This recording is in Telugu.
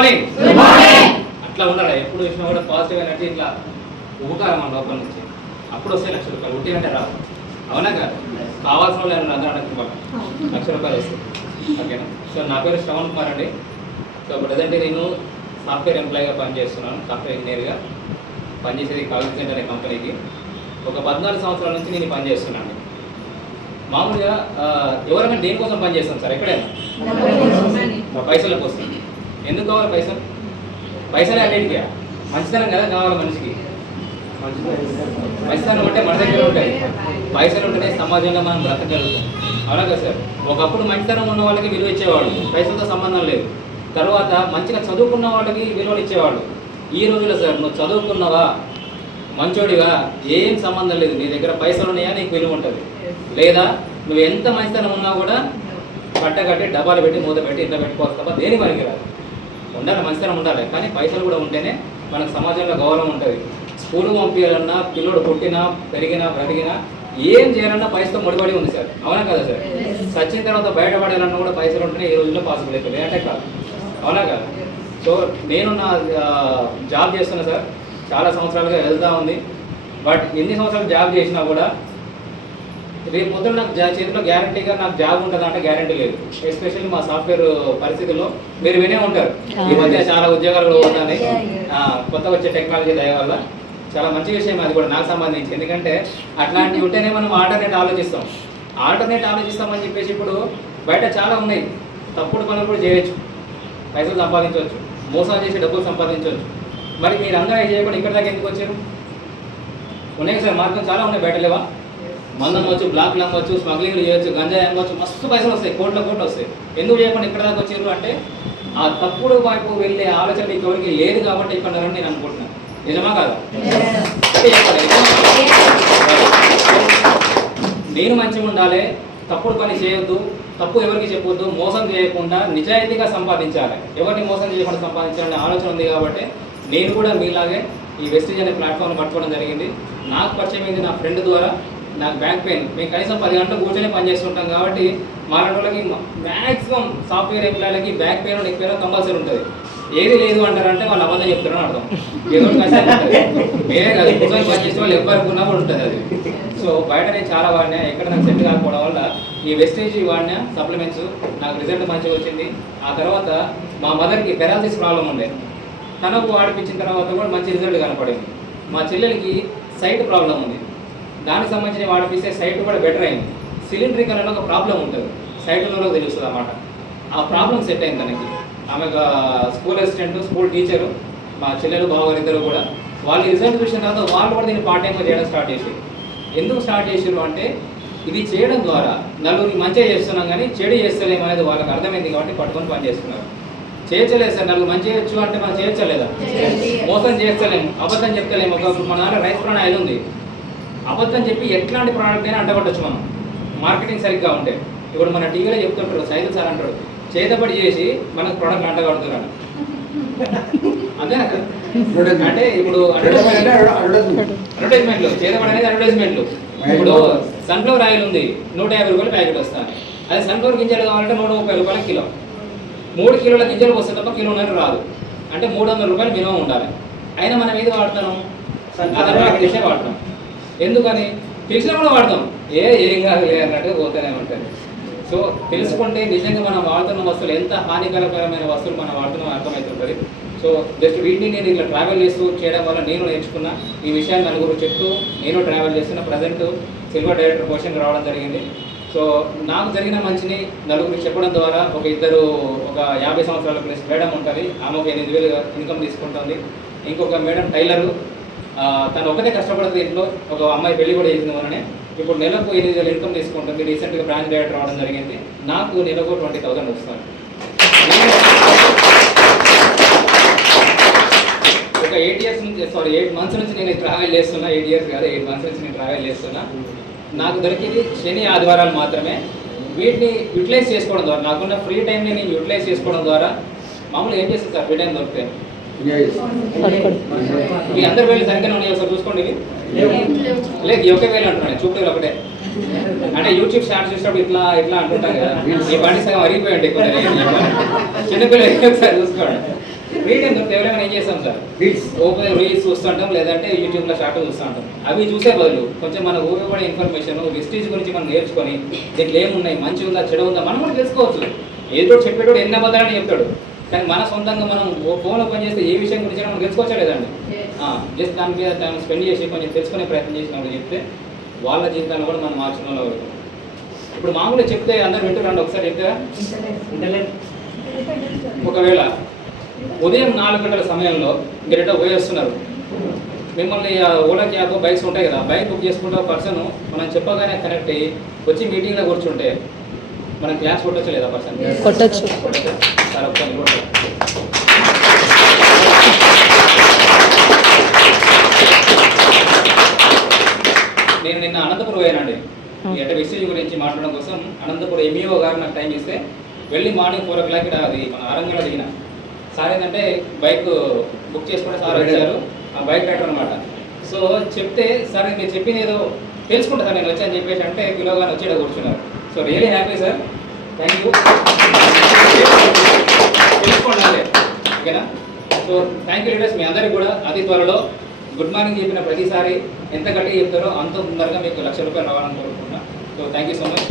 మార్నింగ్. అట్లా ఉండాలి, ఎప్పుడు చూసినా కూడా పాజిటివ్ ఎనర్జీ ఇట్లా ఉపకారం మన లోపల నుంచి. అప్పుడు వస్తాయి లక్ష రూపాయలు, ఉట్టి అంటే రావు. అవునా కాదు? కావాల్సిన వాళ్ళు అందరూ అడగ లక్ష రూపాయలు వస్తాయి. ఓకేనా? సో నా పేరు శ్రవణ్ కుమార్ అండి. సో ప్రజెంట్ నేను సాఫ్ట్వేర్ ఎంప్లాయీగా పనిచేస్తున్నాను, సాఫ్ట్వేర్ ఇంజనీర్గా పనిచేసేది కాగ్నిజెంట్ అనే కంపెనీకి. ఒక 14 సంవత్సరాల నుంచి నేను పనిచేస్తున్నాను. మామూలుగా ఎవరైనా దేనికోసం పనిచేస్తాం సార్? ఎక్కడైనా పైసల కోసం. ఎందుకు కావాలి పైసలు? పైసలే అన్నిటికీ మంచితనం కదా కావాలి మనిషికి. మంచితనం అంటే మన దగ్గర ఉంటాయి, పైసలు ఉంటేనే సమాజంలో మనం బ్రతకగలుగుతాం. అవునా కదా సార్? ఒకప్పుడు మంచితనం ఉన్న వాళ్ళకి విలువ ఇచ్చేవాళ్ళు, పైసలతో సంబంధం లేదు. తర్వాత మంచిగా చదువుకున్న వాళ్ళకి విలువలు ఇచ్చేవాళ్ళు. ఈ రోజులో సార్ నువ్వు చదువుకున్నావా, మంచోడిగా, ఏం సంబంధం లేదు. నీ దగ్గర పైసలు ఉన్నాయా నీకు విలువ ఉంటుంది, లేదా నువ్వు ఎంత మంచితనం ఉన్నా కూడా కట్టి డబ్బాలు పెట్టి మూత పెట్టి ఇంట్లో పెట్టుకోవచ్చు తప్ప దేని పనికి రాదు. ఉండాలి, మంచితనం ఉండాలి, కానీ పైసలు కూడా ఉంటేనే మనకు సమాజంలో గౌరవం ఉంటుంది. స్కూల్కి పంపించాలన్నా, పిల్లడు పుట్టినా పెరిగినా బ్రతికినా ఏం చేయాలన్నా పైసతో ముడిపడి ఉంది సార్. అవునా కదా సార్? చచ్చిన తర్వాత బయటపడాలన్నా కూడా పైసలు ఉంటేనే ఈ రోజుల్లో పాసిబుల్ అవుతుంది, అంటే కాదు. అవునా కదా? సో నేను నా జాబ్ చేస్తున్నా సార్, చాలా సంవత్సరాలుగా వెళ్తూ ఉంది. బట్ ఎన్ని సంవత్సరాలు జాబ్ చేసినా కూడా రేపు పొద్దున్న నాకు చేతిలో గ్యారంటీగా నాకు జాబ్ ఉంటుంది అంటే గ్యారంటీ లేదు. ఎస్పెషల్లీ మా సాఫ్ట్వేర్ పరిస్థితుల్లో మీరు వినే ఉంటారు, ఈ మధ్య చాలా ఉద్యోగాలు పోతాయి. కొత్తగా వచ్చే టెక్నాలజీ దయ వల్ల చాలా మంచి విషయం అది కూడా నాకు సంబంధించి. ఎందుకంటే అట్లాంటివి ఉంటేనే మనం ఆల్టర్నేట్ ఆలోచిస్తామని చెప్పేసి ఇప్పుడు బయట చాలా ఉన్నాయి. తప్పుడు పనులు కూడా చేయొచ్చు, పైసలు సంపాదించవచ్చు, మోసాలు చేసి డబ్బులు సంపాదించవచ్చు. మరి మీరు అందరూ చేయకుండా ఇక్కడ దాకా ఎందుకు వచ్చారు? ఉన్నాయి సార్, మార్గం చాలా ఉన్నాయి బయట. లేవా? మందు అమ్మవచ్చు, బ్లాక్లు అమ్మవచ్చు, స్మగ్లింగ్లు చేయొచ్చు, గంజాయి అమ్మవచ్చు, మస్తు పైసలు వస్తాయి, కోట్ల వస్తాయి. ఎందుకు చేయకుండా ఇక్కడ దాకా వచ్చారు అంటే ఆ తప్పుడు వైపు వెళ్ళే ఆలోచన మీకు ఎవరికి లేదు కాబట్టి ఇక్కడ నేను అనుకుంటున్నాను. నిజమా కాదా? నేను మంచిగా ఉండాలి, తప్పుడు పని చేయొద్దు, తప్పు ఎవరికి చెప్పొద్దు, మోసం చేయకుండా నిజాయితీగా సంపాదించాలి, ఎవరిని మోసం చేయకుండా సంపాదించాలనే ఆలోచన ఉంది. కాబట్టి నేను కూడా మీలాగే ఈ వెస్టీజ్ అనే ప్లాట్ఫామ్ పట్టుకోవడం జరిగింది. నాకు పరిచయం అయింది నా ఫ్రెండ్ ద్వారా. నాకు బ్యాక్ పెయిన్, మేము కనీసం 10 గంటలు కూర్చొని పనిచేస్తుంటాం కాబట్టి మాలాంటి వాళ్ళకి మ్యాక్సిమం సాఫ్ట్వేర్ ఎంప్లాయీలకి back pain neck pain compulsory ఉంటుంది. ఏది లేదు అంటారంటే వాళ్ళు అబద్ధం చెప్తారని అర్థం. ఏదో కష్టం ఉంటుంది, వేరే కాదు, కూర్చొని పనిచేసే వాళ్ళు ఎవరికి ఉన్నా కూడా ఉంటుంది అది. సో బయట నేను చాలా వాడినా, ఎక్కడ నాకు సెట్ కాకపోవడం వల్ల ఈ వెస్టేజ్ వాడినా సప్లిమెంట్స్, నాకు రిజల్ట్ మంచిగా వచ్చింది. ఆ తర్వాత మా మదర్కి పెరాలసిస్ ప్రాబ్లం ఉండే, తనకు వాడిపించిన తర్వాత కూడా మంచి రిజల్ట్ కనపడింది. మా చెల్లెలకి సైట్ ప్రాబ్లం ఉంది, దానికి సంబంధించిన వాడిపిస్తే సైట్ కూడా బెటర్ అయింది. సిలిండ్రికల్ అనే ఒక ప్రాబ్లం ఉంటుంది, సైట్లో తెలుస్తుంది అన్నమాట. ఆ ప్రాబ్లం సెట్ అయింది తనకి. ఆమె స్కూల్ అసిస్టెంట్, స్కూల్ టీచరు, మా చెల్లెలు బావగారు ఇద్దరు కూడా వాళ్ళు రిజల్ట్ చూసిన తర్వాత వాళ్ళు కూడా దీన్ని పార్ట్ టైంగా చేయడం స్టార్ట్ చేసి. ఎందుకు స్టార్ట్ చేసారు అంటే ఇది చేయడం ద్వారా నలుగురికి మంచిగా చేస్తున్నాం కానీ చెడు చేస్తలేము అనేది వాళ్ళకి అర్థమైంది కాబట్టి పట్టుకొని పని చేస్తున్నారు. చేయలేదు సార్, నలుగురు మంచి చేయొచ్చు అంటే మనం చేయొచ్చలేదా? మోసం చేస్తలేము, అబద్ధం చెప్తలేము. ఒక మన నాన్న రైస్ బ్రాండ్ ఆయిల్ ఉంది, అబద్ధం చెప్పి ఎట్లాంటి ప్రోడక్ట్ అయినా అంటగొట్టచ్చు మనం, మార్కెటింగ్ సరిగ్గా ఉంటే. ఇప్పుడు మన టీవీలో చెప్తుంటారు, సైదుల్ సార్ అంటాడు, చేతబడి చేసి మనకు ప్రోడక్ట్ అంటగడుతున్నాడు. అంతేనా కదా? అంటే ఇప్పుడు అడ్వర్టైజ్మెంట్లు, చేతబడి అనేది అడ్వర్టైజ్మెంట్లు. ఇప్పుడు సన్ఫ్లవర్ ఆయిల్ ఉంది, 150 రూపాయలు ప్యాకెట్ వస్తాను. అదే సన్ఫ్లవర్ గింజలు కావాలంటే 130 రూపాయలు కిలో. 3 కిలోల గింజలు వస్తే తప్ప కిలోన్నర రాదు, అంటే 300 రూపాయలు మినిమం ఉండాలి. అయినా మనం ఏది వాడతాం? అదర్వాడిసే వాడతాం. ఎందుకని? తెలిసినా కూడా వాడతాం, ఏం కాదు అన్నట్టుగా పోతూనే ఉంటుంది. సో తెలుసుకుంటే నిజంగా మనం వాడుతున్న వస్తువులు ఎంత హానికరమైన వస్తువులు మనం వాడుతున్నాం అర్థమవుతుంటుంది. సో జస్ట్ వీటిని నేను ఇట్లా ట్రావెల్ చేస్తూ చేయడం వల్ల నేను నేర్చుకున్న ఈ విషయాన్ని నలుగురు చెప్తూ నేను ట్రావెల్ చేస్తున్న. ప్రజెంట్ సిల్వర్ డైరెక్టర్ పొజిషన్కి రావడం జరిగింది. సో నాకు జరిగిన మంచిని నలుగురికి చెప్పడం ద్వారా ఒక 50 సంవత్సరాల ప్లస్ మేడం ఉంటుంది, ఆమె ఒక 8,000 ఇన్కమ్ తీసుకుంటుంది. ఇంకొక మేడం టైలరు, తను ఒకటే కష్టపడుతుంది ఇంట్లో, ఒక అమ్మాయి పెళ్లి కూడా చేసింది మననే. ఇప్పుడు నెలకు 8,000 ఇన్కమ్ తీసుకుంటుంది. రీసెంట్గా బ్రాంచ్ డైరెక్టర్ రావడం జరిగింది. నాకు నెలకు 20,000 వస్తాను. ఒక 8 మంత్స్ నుంచి నేను ట్రావెల్ చేస్తున్నా. 8 ఇయర్స్ కాదు, 8 మంత్స్ నుంచి నేను ట్రావెల్ చేస్తున్నా. నాకు దొరికింది శని ఆదివారాలు మాత్రమే. వీటిని యూటిలైజ్ చేసుకోవడం ద్వారా, నాకున్న ఫ్రీ టైంని నేను యూటిలైజ్ చేసుకోవడం ద్వారా మామూలుగా ఏం చేస్తుంది సార్? ఫ్రీ టైం దొరికితే మీ అందరు వేలు సరిగ్గానే ఉన్నాయి, ఒకసారి చూసుకోండి. లేదు ఒకే వేలు అంటున్నాను, చూపేది ఒకటే. అంటే యూట్యూబ్ షార్ట్స్ చూసినప్పుడు ఇట్లా అంటుంటాం కదా, ఈ బండి సగం అరిగిపోయి ఉంటాయి కొన్ని. చిన్నపిల్లలు ఒకసారి చూసుకోండి. ఫ్రీ టైం దొరికితే ఎవరైనా ఏం చేస్తాం సార్, ఓపెన్ రీల్స్ చూస్తుంటాం, లేదంటే యూట్యూబ్లో షార్ట్ చూస్తుంటాం. అవి చూసే బదులు కొంచెం మన ఊరిపడే ఇన్ఫర్మేషన్ వెస్టీజ్ గురించి మనం నేర్చుకొని దీంట్లో ఏమున్నాయి, మంచి ఉందా చెడు ఉందా మనం కూడా తెలుసుకోవచ్చు. ఏదో చెప్పేటోడు ఎన్ని అబద్ధాలని చెప్తాడు, కానీ మన సొంతంగా మనం ఫోన్ ఓపెన్ చేస్తే ఏ విషయం గురించి మనం తెలుసుకోవచ్చా లేదండి. జస్ట్ దాని మీద దాన్ని స్పెండ్ చేసి కొంచెం తెలుసుకునే ప్రయత్నం చేసినప్పుడు చెప్తే వాళ్ళ జీవితాన్ని కూడా మనం మార్చడం వాళ్ళు. ఇప్పుడు మామూలుగా చెప్తే అందరూ వింటున్నాండి, ఒకసారి చెప్తారా? ఒకవేళ ఉదయం 4 గంటల సమయంలో మీరు ఎటో పోయేస్తున్నారు, మిమ్మల్ని ఓలా క్యాబ్ బైక్స్ ఉంటాయి కదా, బైక్ బుక్ చేసుకుంటే ఒక పర్సన్ మనం చెప్పగానే కనెక్ట్ అయ్యి వచ్చి మీటింగ్లో కూర్చుంటే మనం క్లాస్ కొట్టచ్చు లేదా పర్సన్? కొట్టచ్చు. సార్ ఒకసారి కొట్టారు. నేను నిన్న అనంతపురం పోయానండి, అంటే వెస్టేజ్ గురించి మాట్లాడడం కోసం. అనంతపురం ఎంఈఓ గారు నాకు టైం ఇస్తే వెళ్ళి మార్నింగ్ 4 o'clock అది మన ఆరంగంలో దిగిన. సార్ ఏంటంటే బైక్ బుక్ చేసుకుంటే సార్ వచ్చారు, ఆ బైక్ రైడర్ అనమాట. సో చెప్తే సార్ మీరు చెప్పింది ఏదో తెలుసుకుంటా సార్ నేను వచ్చాను చెప్పేసి అంటే పిలవగానే వచ్చేట కూర్చున్నారు. So really happy sir, thank you. తెలుసుకోండి అదే, ఓకేనా? సో థ్యాంక్ యూ లీడర్స్, మీ అందరికీ కూడా అతి త్వరలో గుడ్ మార్నింగ్ చెప్పిన ప్రతిసారి ఎంత గట్టిగా చెప్తారో అంత తొందరగా మీకు 1,00,000 రూపాయలు రావాలని కోరుకుంటున్నాను. So thank you so much.